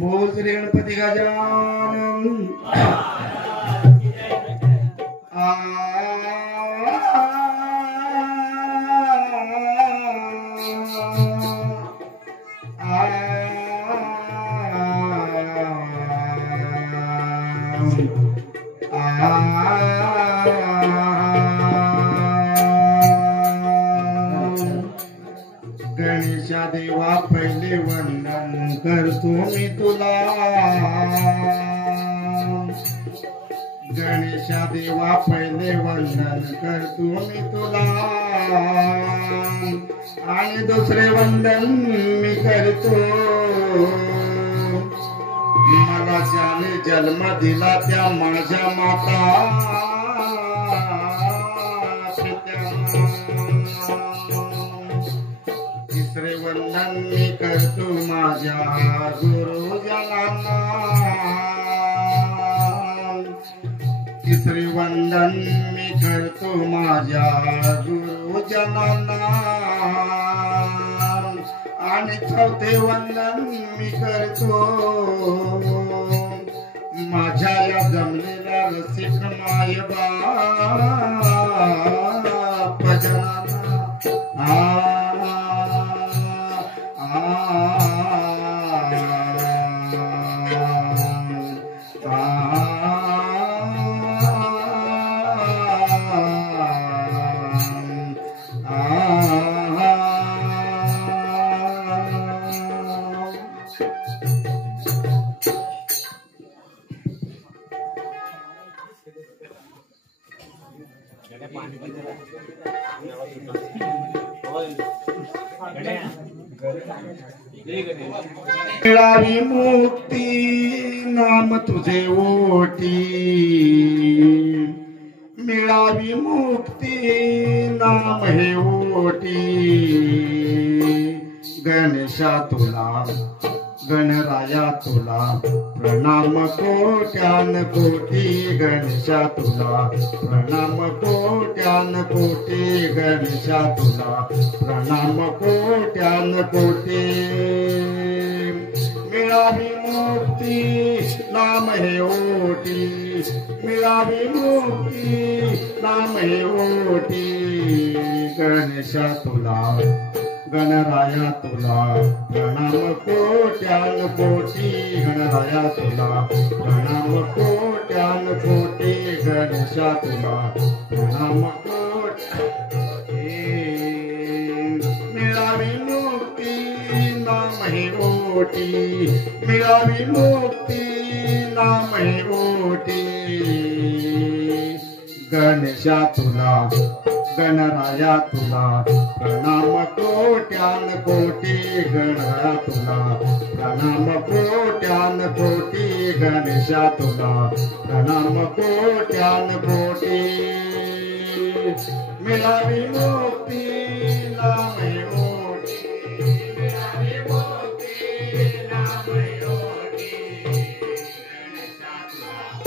बोल श्री गणपति गजानन गणेशा देवा पहिले वंदन करतो मी तुला गणेशा देवा पहिले वंदन करतो मी तुला आणि दुसरे वंदन मी करतो मला ज्याने जन्म दिला त्या माझ्या माता तिसरे वंदन मी करतो माझ्या गुरुजनांना तिसरी वंदन मी करतो माझ्या गुरुजनांना आणि चौथे वंदन मी करतो माझ्या या जमलेल्या रसिक माय बापजनांना मिळावी मुक्ती नाम तुझे ओटी मिळावी मुक्ती नाम हे ओटी गणेशा तुला गणराया तुला प्रणाम कोट्यान कोटी गणेशा तुला प्रणाम कोट्यान कोटी गणेशा तुला प्रणाम कोट्यान कोटी मिळावी मुक्ती नाम हे ओटी मिळावी मुक्ती नाम हे ओटी गणेशा तुला गणराया तुला प्रणाम कोट्यान कोटी गणराया तुला प्रणाम कोट्यान कोटी गणेशा तुला प्रणाम कोटी मिळावी मुक्ती नाम हे ओटी मिळावी मुक्ती नाम हे ओटी गणेशा तुला गणराया तुला प्रणाम कोट्यान कोटी गणराया तुला प्रणाम कोट्यान कोटी गणेशा तुला प्रणाम कोट्यान कोटी मिळावी मुक्ती नाम हे ओटी मिळावी मुक्ती नाम हे ओटी गणेशा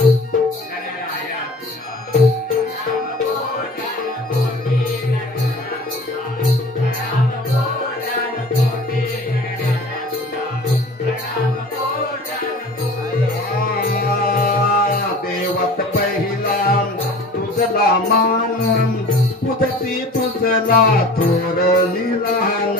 तुला गणराया तुला मान पुदती तुझला थोर निलान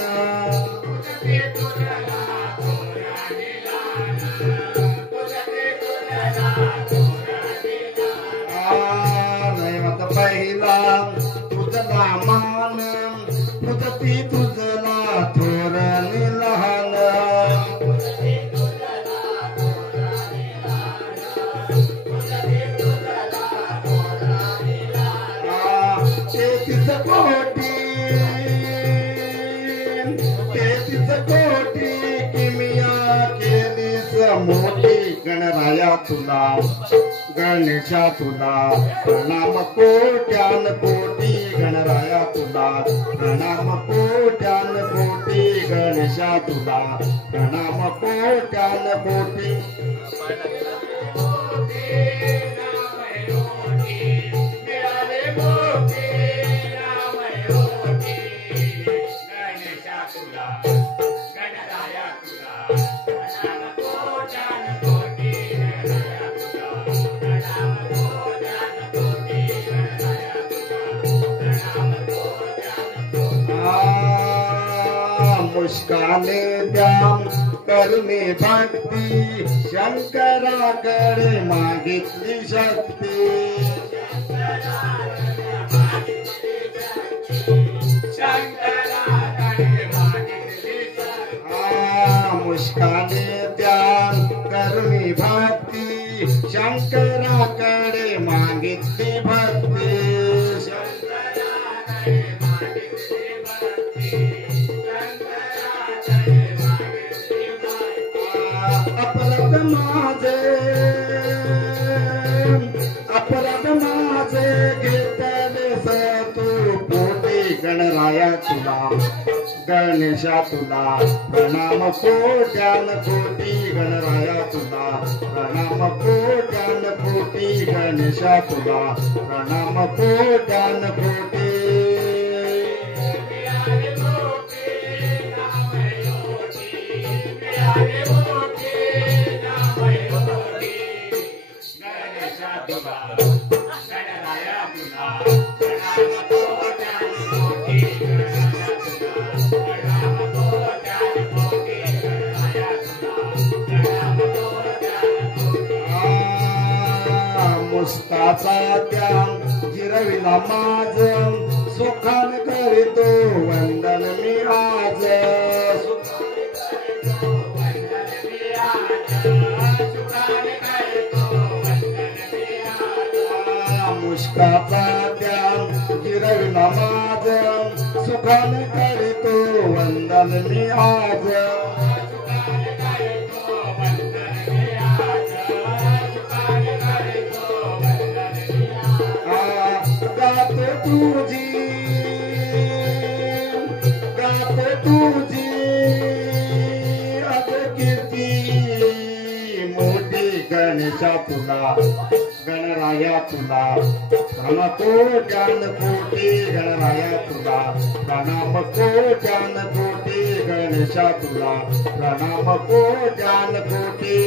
नैवत पहिला तुझला मान पुदती तुझला थोर निलान मोठी गणराया तुला गणेशा तुला प्रणाम कोट्यान कोटी गणराया तुला प्रणाम कोट्यान कोटी गणेशा तुला प्रणाम कोट्यान कोटी मुस्काने द्याम करुणे भक्ती शंकराकडे मागितली शक्ती मुस्काने द्याम करुणे भक्ती शंकराकडे मागितली भक्ती अपराध माझे घेतले तू पोटी गणराया तुला गणेशा तुला प्रणाम कोट्यान कोटी गणराया तुला प्रणाम कोट्यान कोटी गणेशा तुला प्रणाम कोट्यान कोटी मुस्ताचा त्याग जिरविला माझ सुखान करीतो वंदन मी आज मुस्ताचा त्याग जिरविला माझ सुखान करीतो वंदन मी आज तुझी कीर्ती मोठी गणेशा तुला गणराया तुला प्रणाम कोट्यान कोटी गणराया तुला प्रणाम कोट्यान कोटी गणेशा तुला प्रणाम कोट्यान कोटी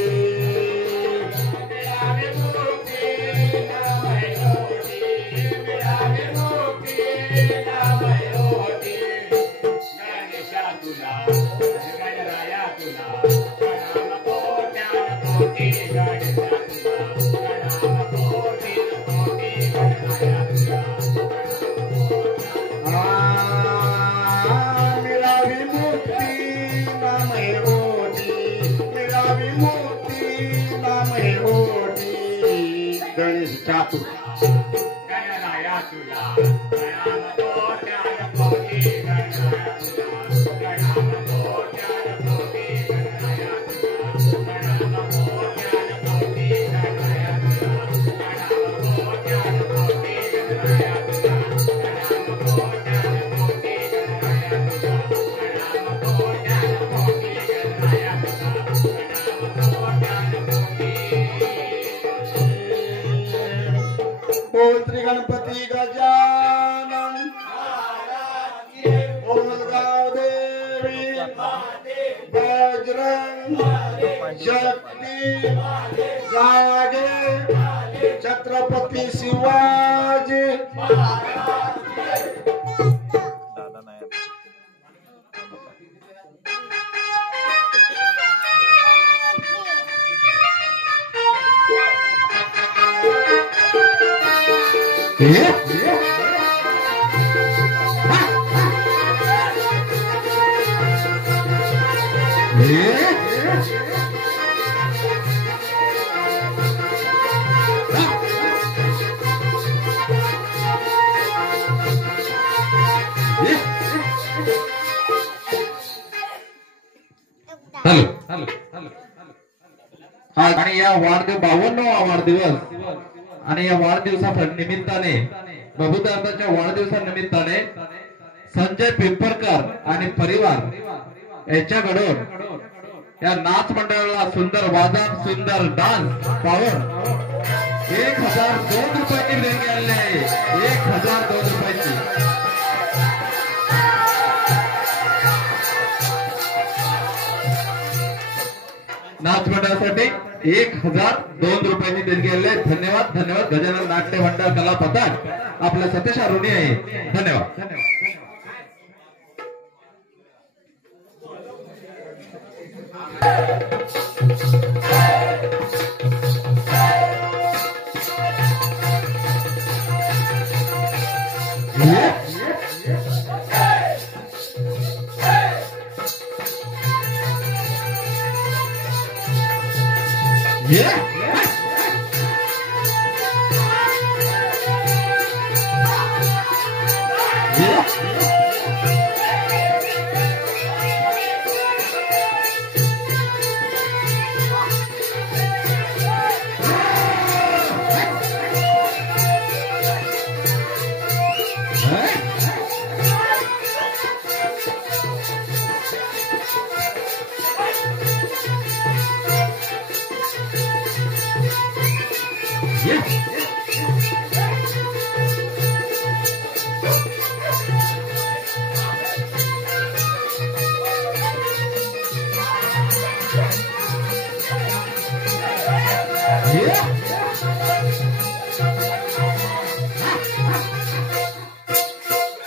गणेश चातु गणराया तुला प्रणाम कोट्यान कोटी गणराया तुला प्रणाम कोट्यान कोटी गणराया तुला प्रणाम कोट्यान कोटी गणराया तुला प्रणाम कोट्यान कोटी गणराया तुला प्रणाम कोट्यान कोटी गणराया तुला प्रणाम कोट्यान कोटी गणराया तुला प्रणाम कोट्यान कोटी ओम श्री गणपती गजानन ओम गाव देवी बजरंग शक्ती जागे छत्रपती शिवाजी आणि या वाढदिवस 52वा वाढदिवस आणि या वाढदिवसा निमित्ताने प्रभुदादाच्या वाढदिवसानिमित्ताने संजय पिंपरकर आणि परिवार यांच्याकडून या नाच मंडळाला सुंदर वादन सुंदर डान्स पाहून 1002 रुपयाची देणगी आलेली आहे. 1002 रुपयाची नाच मंडळासाठी 1002 रुपयाची देणगी आलेली आहे. धन्यवाद धन्यवाद. गजानन नाट्य मंडळ कला पथक आपल्या सतीश ऋणी आहे. धन्यवाद.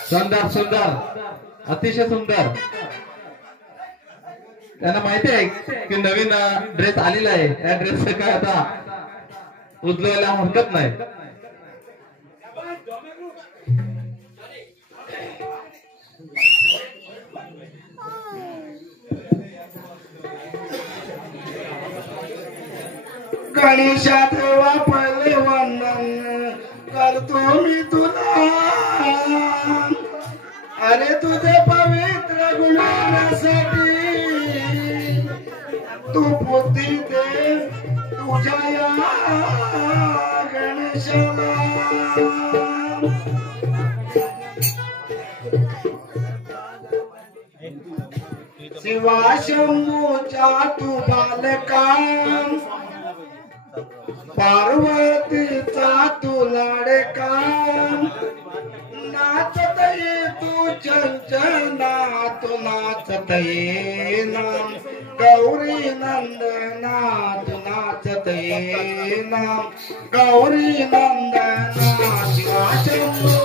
सुंदर सुंदर अतिशय सुंदर. त्यांना माहिती आहे की नवीन ड्रेस आलेला आहे. त्या ड्रेसचं काय आता उचलायला हरकत नाही. गणेशा देवा पहिले वंदन करतो मी तुला. अरे तुझे पवित्र गुणासाठी तू बुद्धी दे तुझ्या या गणेशाला. शिवा शंभूच्या तू बालका पार्वतीचा तू लाडका. नाचत ये तू चंचना तू नाचत ये ना. गौरी नंदना तू नाचत ये ना. गौरी नंदना शिवा शंभू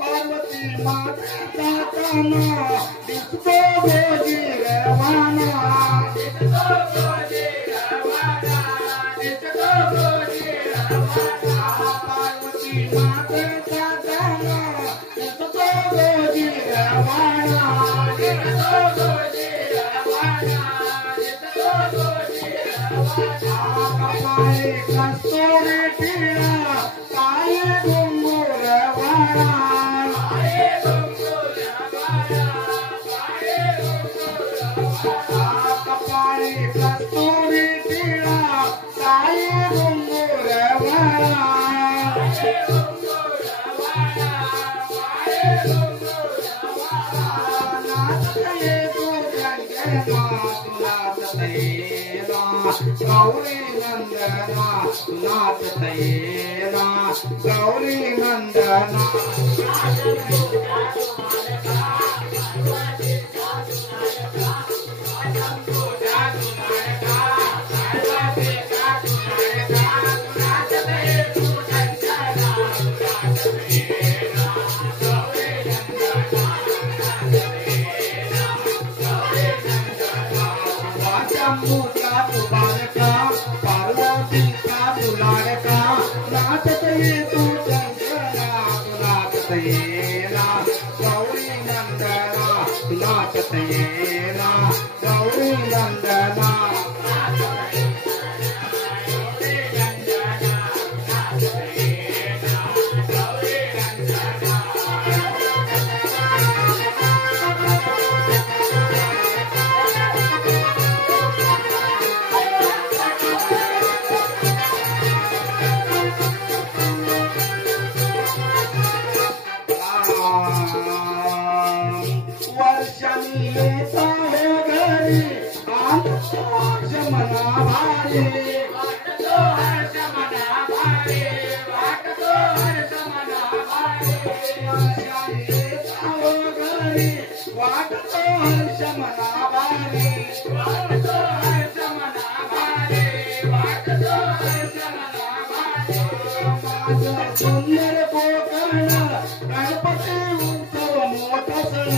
पार्वती माता काना दिसतो गोजी रवाना. दिसतो गोजी रवाना. दिसतो गोजी रवाना. पार्वती माता काना दिसतो गोजी रवाना. दिसतो गोजी रवाना. दिसतो गोजी रवाना. कपाळे कस्तुरी टिळा काळे घुंगूर रवाना. कपाळी कस्तुरी टिळा काळे घुंगूर रवाना. नाचत ये तू गंगेमा तू नाचत ये ना. गौरी नंदना तू नाचत ये ना. गौरी नंदना शंभूचा तू बालका पार्वतीचा तू लाडका. नाचत ये तू चंचला तू नाचत ये ना. गौरी नंदना तू नाचत ये ना. गौरी नंदना वर्षानी येता हो घरी आमचं वर्ष मना भारी. वाटतो हर्ष मना भारी. वाटतो हर्ष मना भारी. वर्षानी येता हो घरी वाटतो हर्ष मना भारी. वाटतो हर्ष मना भारी. वाटतो हर्ष मना भारी. माझं सुंदर कोकण गणपती उत्सव मोठा सण.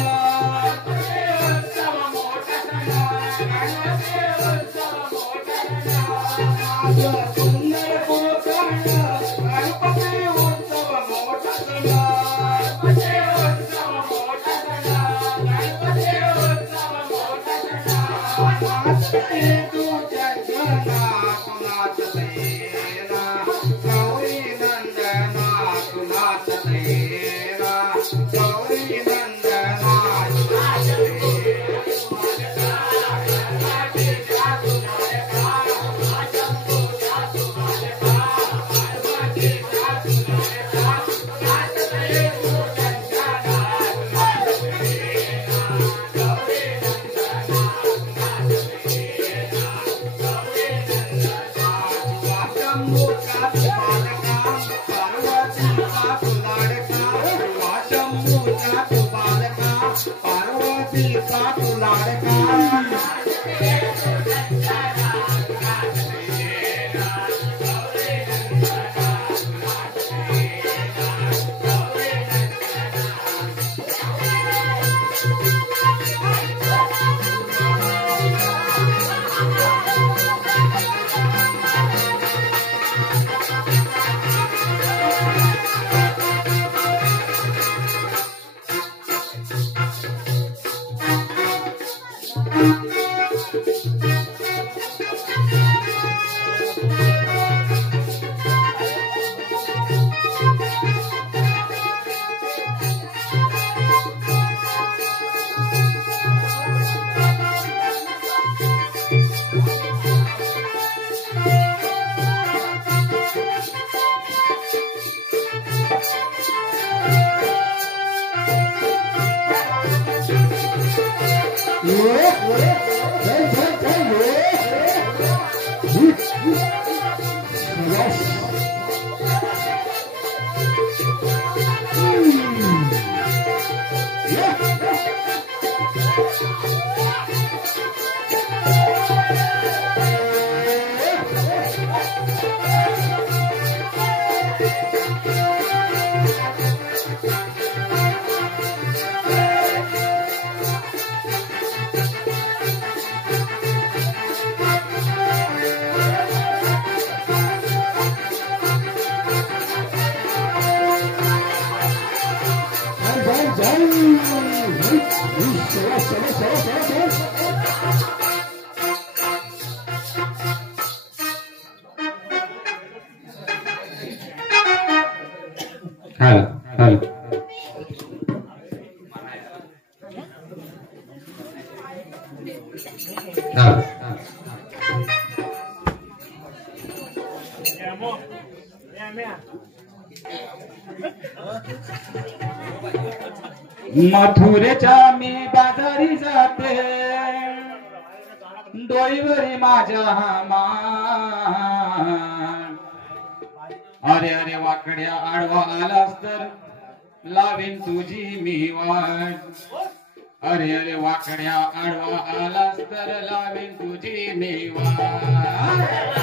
मथुरेच्या मी बाजारी जाते डोईवरी माझ्या मान अरे अरे वाकड्या आडवा आलास तर लावीन तुझी मी वाट अरे अरे वाकड्या आडवा आलास तर लावीन तुझी मी वाट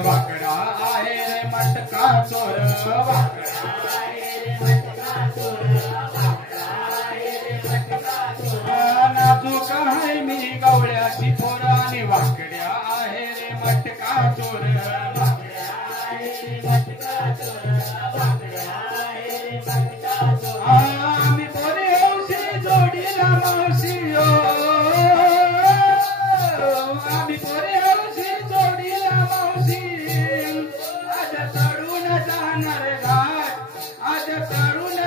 वाकडा आहे रे मटका चोर नाजूक आहे मी गवळ्याची पोर आणि वाकड्या आहे रे मटका चोर आम्ही पोरे हौशी जोडीला मावशी आम्ही पोरे हौशी जोडीला मावशी आज चढून जाणार घाट आज चढून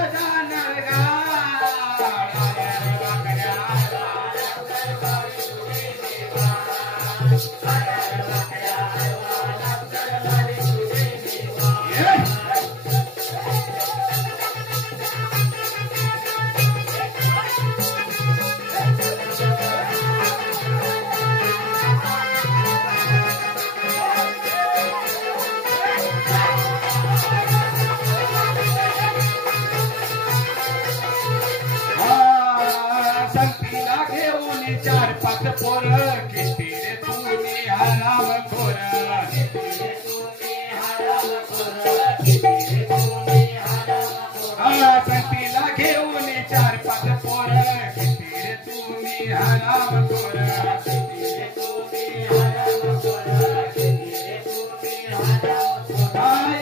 हराम खोर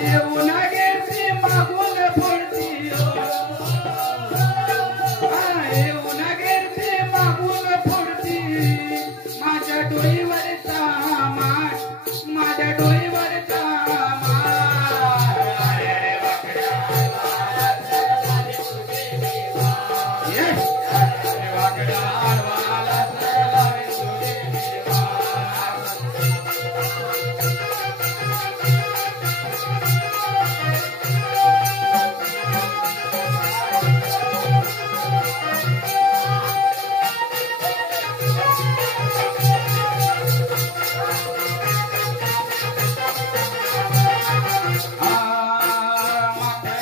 येऊन गेली मागून फोडती येऊन गेली मागून फोडती माझ्या डोईवरचा माझ्या डोईवरचा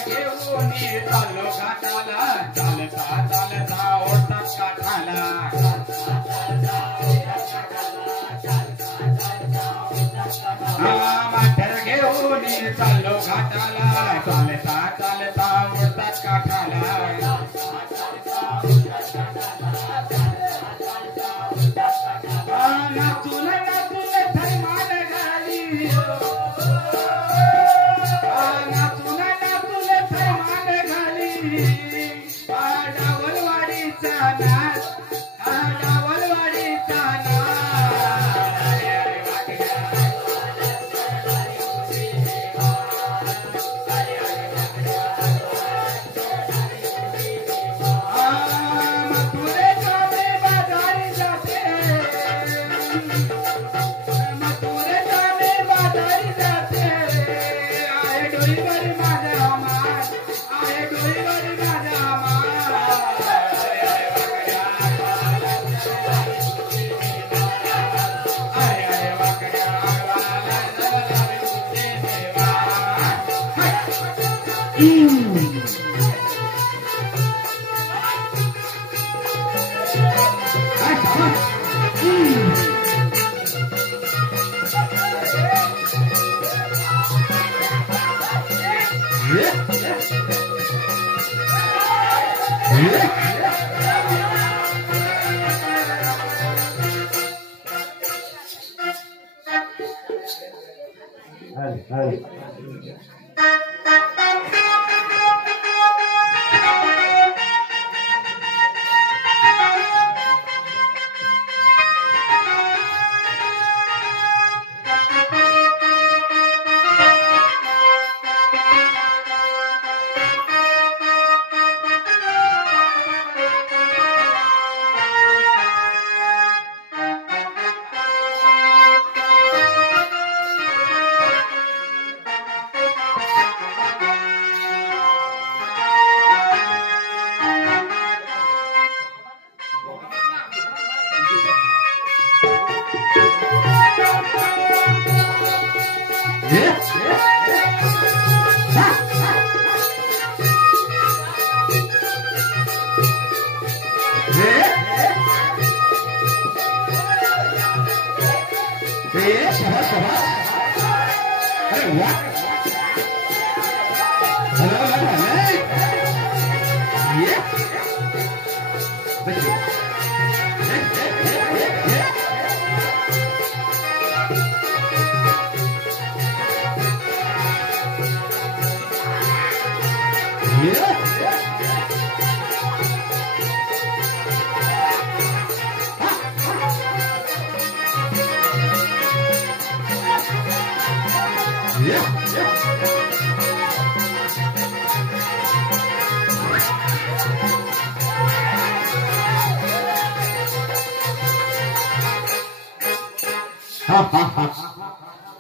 चालो घाटाला चालता चालता ओढतात काठाला माथ्यार घेऊन चाललो घाटाला चालता चालता ओढतात काठाला नाचून नाचून थैमान घाली नाचून नाचून थैमान घाली डावलवाडीचा नाच डावलवाडीचा मथुरेच्या मी बाजारी जाते मथुरेच्या मी बाजारी जाते आहे डोईवर माझ्या मान आहे डोईवर माझ्या मान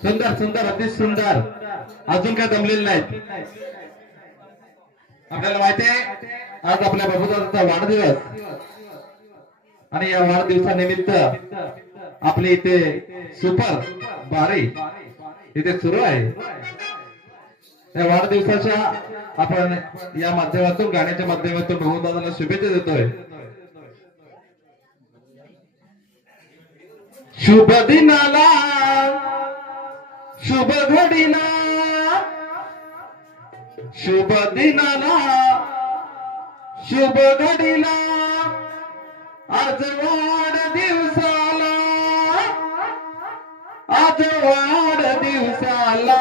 सुंदर सुंदर अति सुंदर अजून काय दमलेले नाहीत. आपल्याला माहिती आहे आज आपल्या बाबूदादाचा वाढदिवस आणि या वाढदिवसानिमित्त आपले इथे सुपर बारी इथे सुरू आहे. या वाढदिवसाच्या आपण या माध्यमातून गाण्याच्या माध्यमातून बाबूदादाला शुभेच्छा देतोय. शुभ दिनाला शुभ घडीला शुभ दिनाला शुभ घडीला आज वाढदिवसाला आज वाढदिवसाला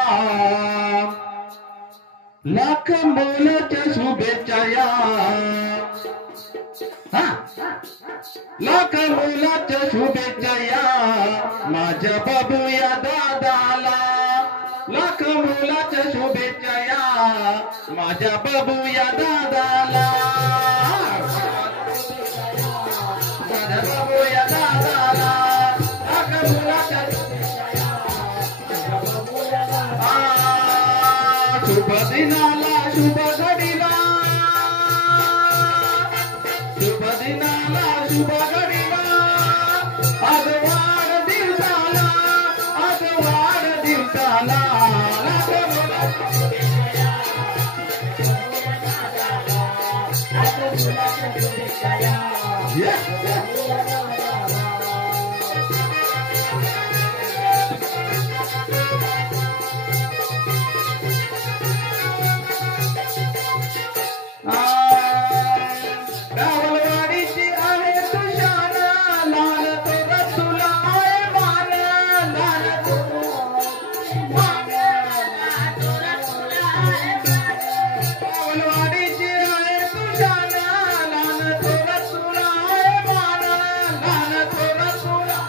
लाख मोलाच्या शुभेच्छा या लाख मोलाच्या शुभेच्छा या माझ्या बाबू या दादाला लाख मोलाच्या शुभेच्छा या माझ्या बाबू या दादाला माझ्या बाबू या दादाला लाख मोलाच्या शुभ दिनाला शुभ घडीला शुभ दिनाला शुभ घडीला आज वाढदिवसाला आज वाढदिवसाला लाख रावलवाडीची आहे तुझ्यान लाल तो रसुला आहे मान लाल तो रावलवाडीची आहे तुझ्यान लाल तो रसुला आहे मान लाल तो रसुला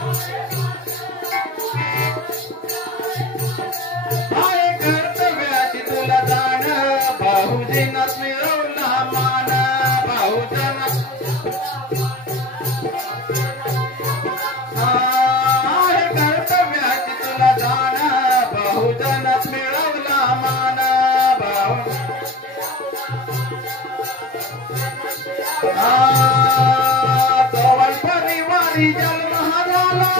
आहे कर्तव्याची तुला जाण भाऊजीनाच मिळवला मान बहुजन आहे कर्तव्याची तुला जाण बहुजनच मिळवला मान चव्हाण परिवारी जन्म झाला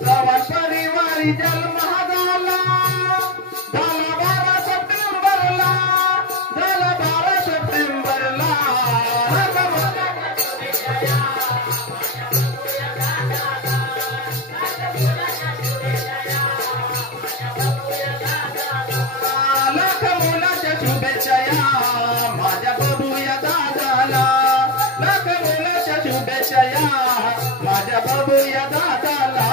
चव्हाण परिवारी जन्म झाला 12 सप्टेंबरला झाला 12 सप्टेंबरला लाख मुलाच्या शुभेच्छा या माझ्या बाबू या दादाला लाख मुलाच्या शुभेच्छा या माझ्या बाबू या दादाला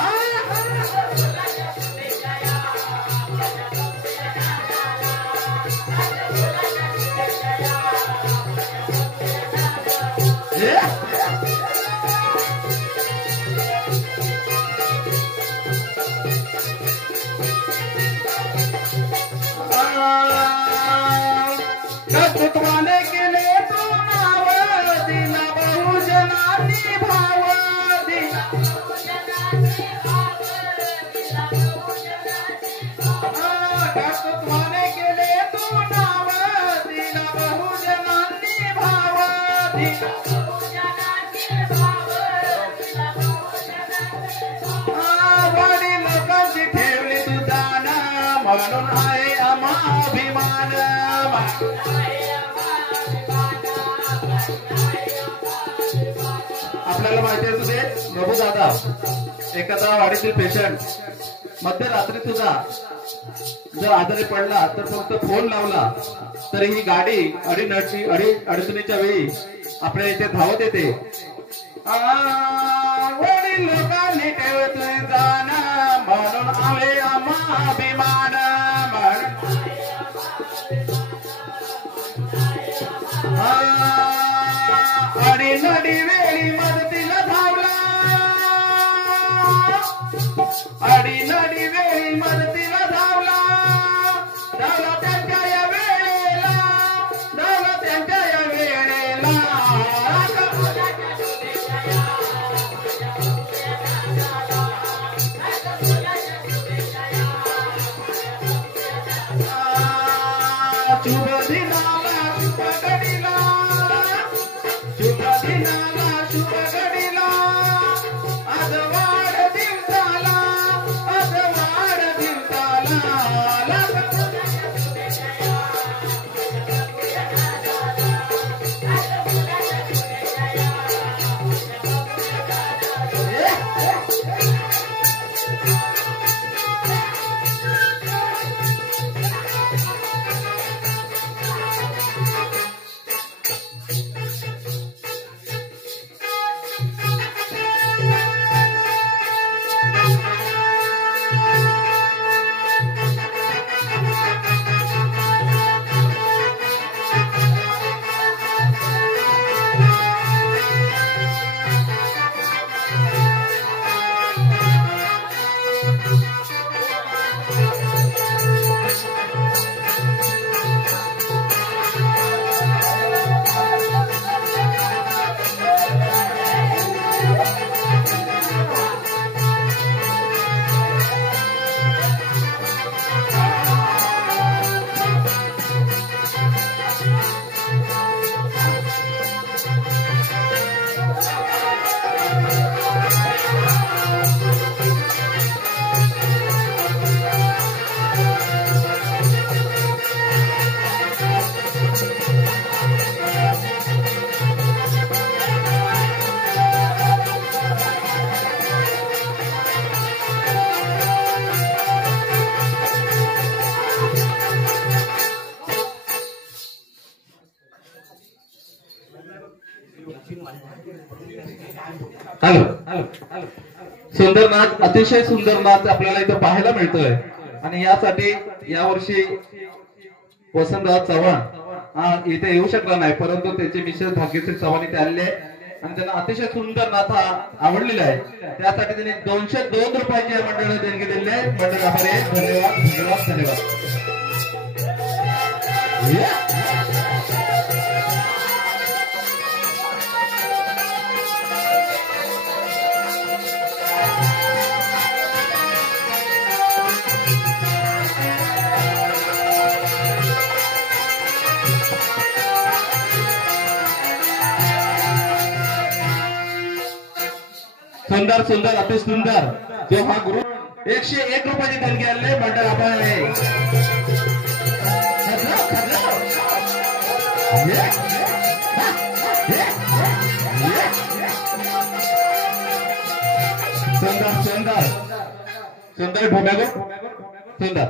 कर्तृत्वाने केले तो नाव दिला बहुजनांनी भाव दिला कर्तृत्वाने केले तो नाव दिला बहुजनांनी भाव दिला वाडी लोकांची ठेवली तू दान म्हणून आहे आम्हा अभिमान आपल्याला माहिती आहे तुझे प्रभू दादा एखादा वाडीतील पेशंट मध्यरात्री सुद्धा जर आजारी पडला तर फक्त फोन लावला तर ही गाडी अडचणीच्या वेळी आपल्या इथे धावत येते वडील लोकांनी ठेवतोय जाण म्हणून आहे आम्हा अभिमान आणि नडी वेळी मदतीला धावला आणि नडी वेळी मदतीला धावला धावला त्यांच्या या वेळेला धावला त्यांच्या या वेळेला शुभ दिनाला शुभ घडीला शुभ दिनाला शुभ घडीला आज वाढदिवसाला आज वाढदिवसाला हॅलो हॅलो सुंदर नाच, अतिशय सुंदर नाच आपल्याला इथं पाहायला मिळतोय. आणि यासाठी यावर्षी वसंतराव चव्हाण हा इथे येऊ शकला नाही, परंतु त्याचे मिसेस भाग्यश्री चव्हाण इथे आलेले आणि त्यांना अतिशय सुंदर नाथ हा आवडलेला आहे. त्यासाठी त्यांनी 202 रुपयाची या मंडळाने देणगी दिली आहे. मंडळ आभारी आहे. धन्यवाद धन्यवाद धन्यवाद. सुंदर सुंदर अति सुंदर जो हा ग्रुप 101 रुपयाची देणगी आणले. मंडळ आभार आहे. सुंदर सुंदर सुंदर ढोब्यागो सुंदर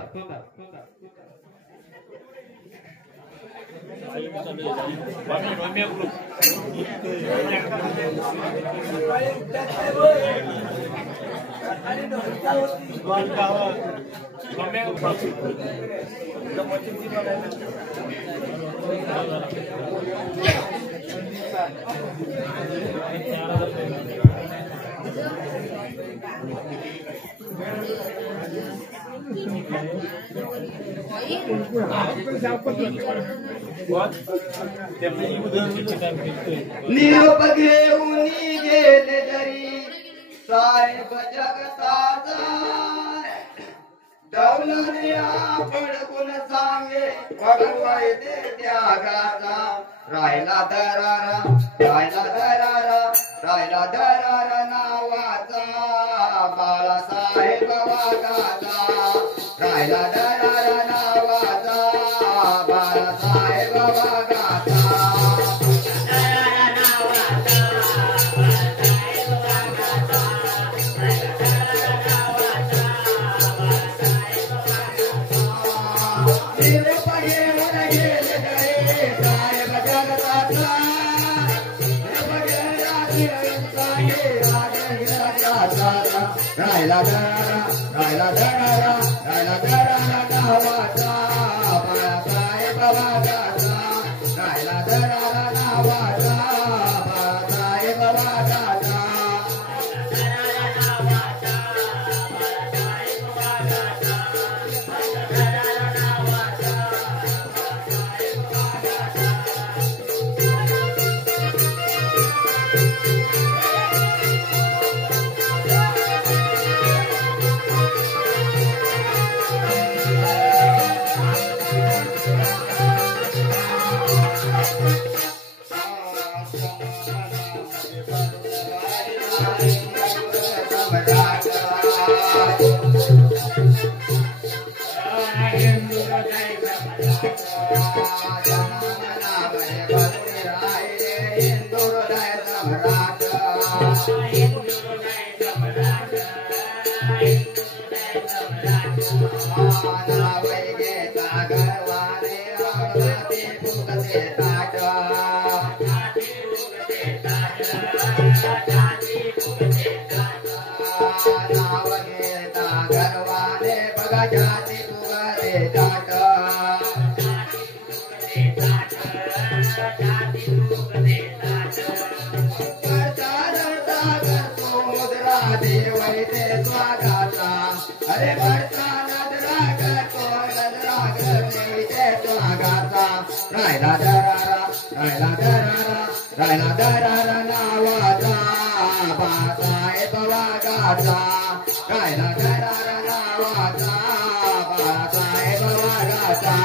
निरोप घेऊन गेले जरी साहेब जगताचा डौलाने फडकून सांगे भगवाय ते त्यागाचा राहिला दरारा राहिला दरारा राहिला दरारा नावाचा बाळासाहेब वाघाचा राहिला दरारा नावाचा बाळासाहेब वाघाचा राहिला दरारा राहिला दरारा राहिला दरारा नावाचा बाळासाहेब वाघाचा राहिला दरारा नावाचा बाळासाहेब वाघाचा राहिला दरारा नावाचा बाळासाहेब वाघाचा राहिला दरारा नावाचा बाळासाहेब वाघाचा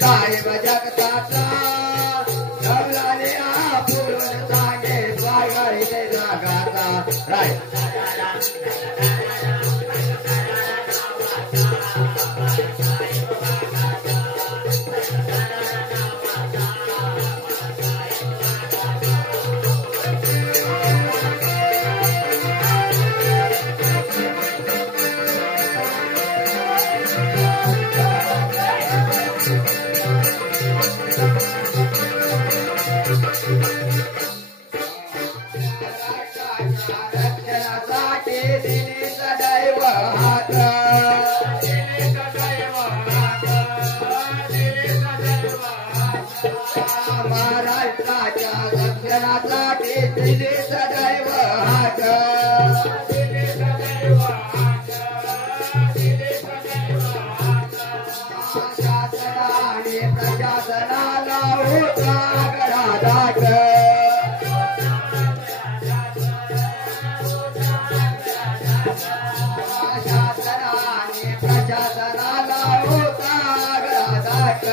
साहेब जगताचा डौलाने फुलून सांगे स्वागरी ते जागाचा राय दिले सदैव हात शासनाने प्रशासनाला होता गडादाट शासनाने प्रशासनाला होता गडादाट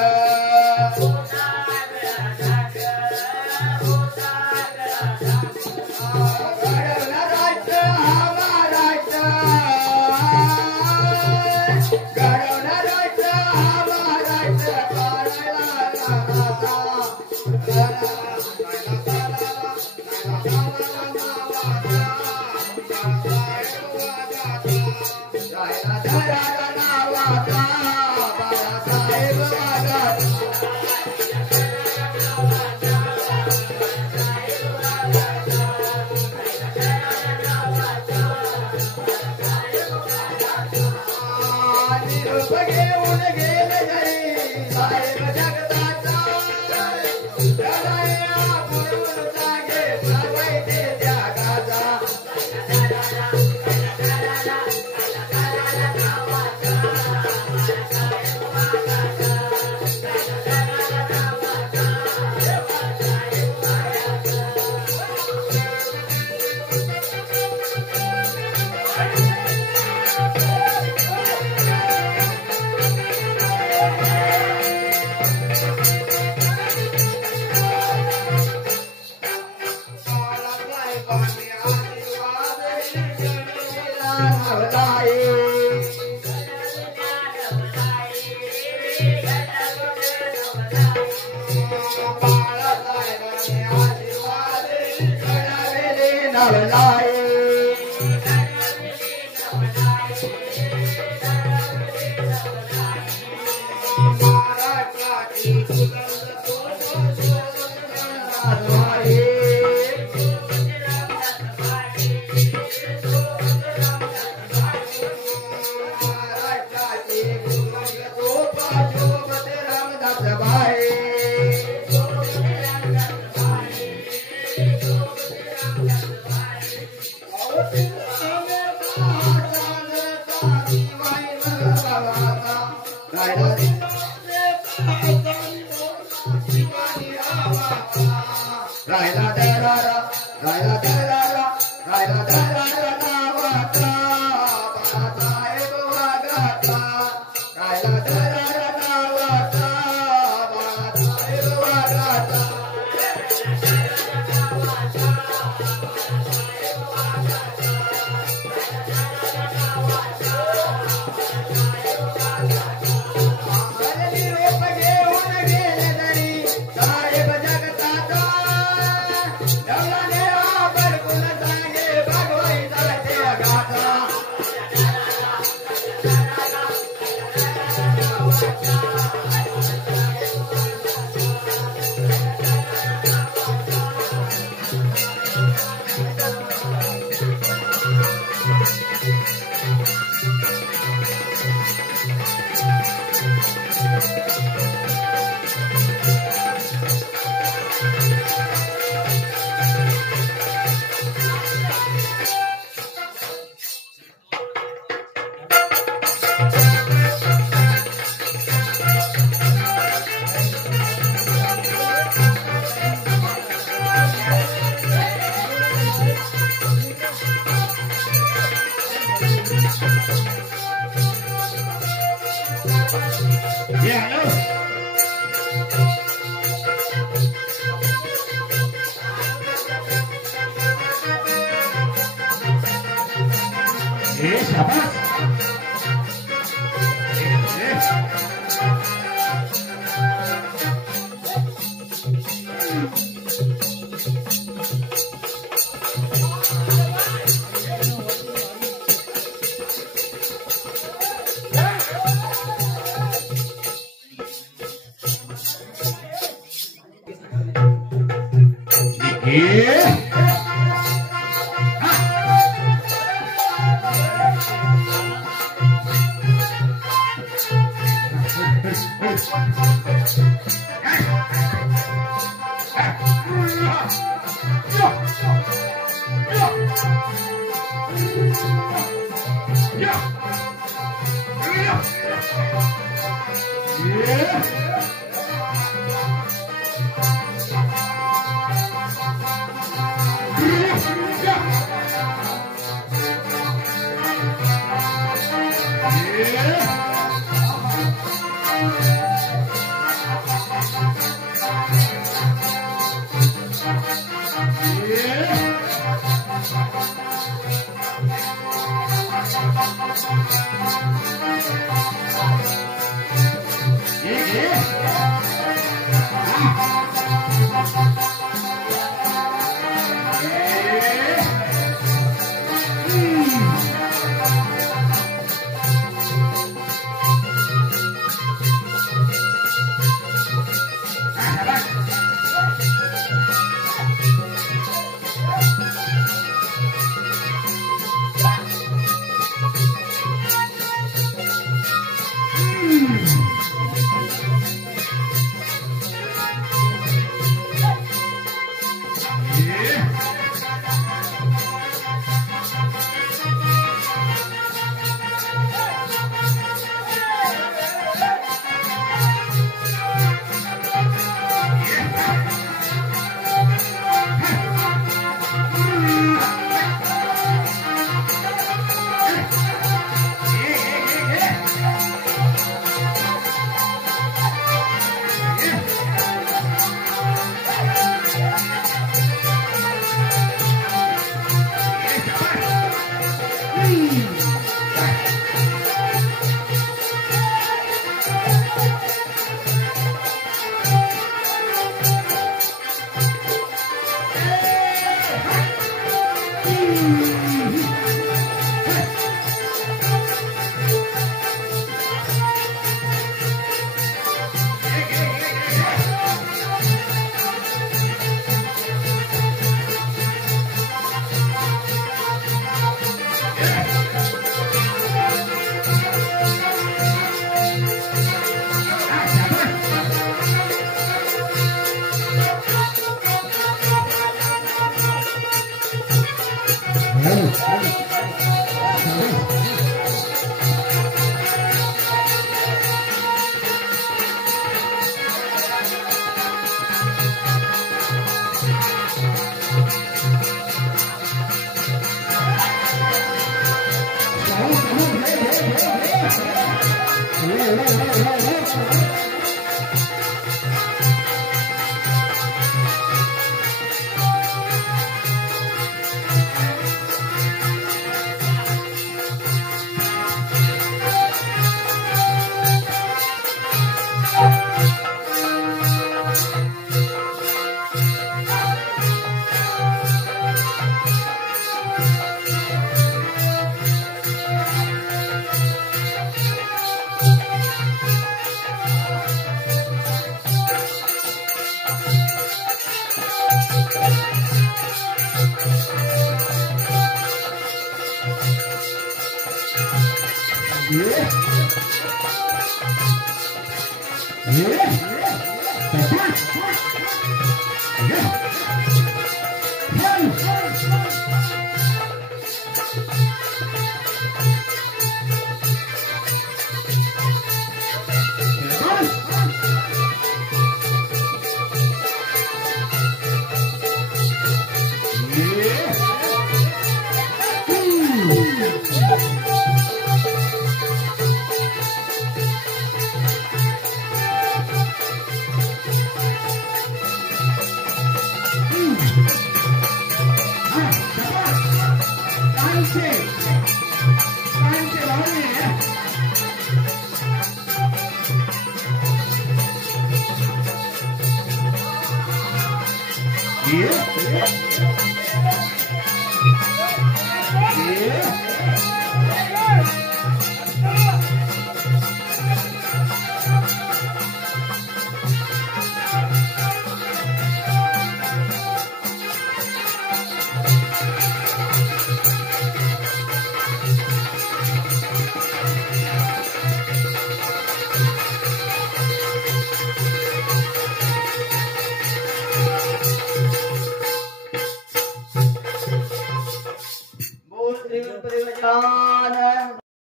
बोल श्री गणपती गजानन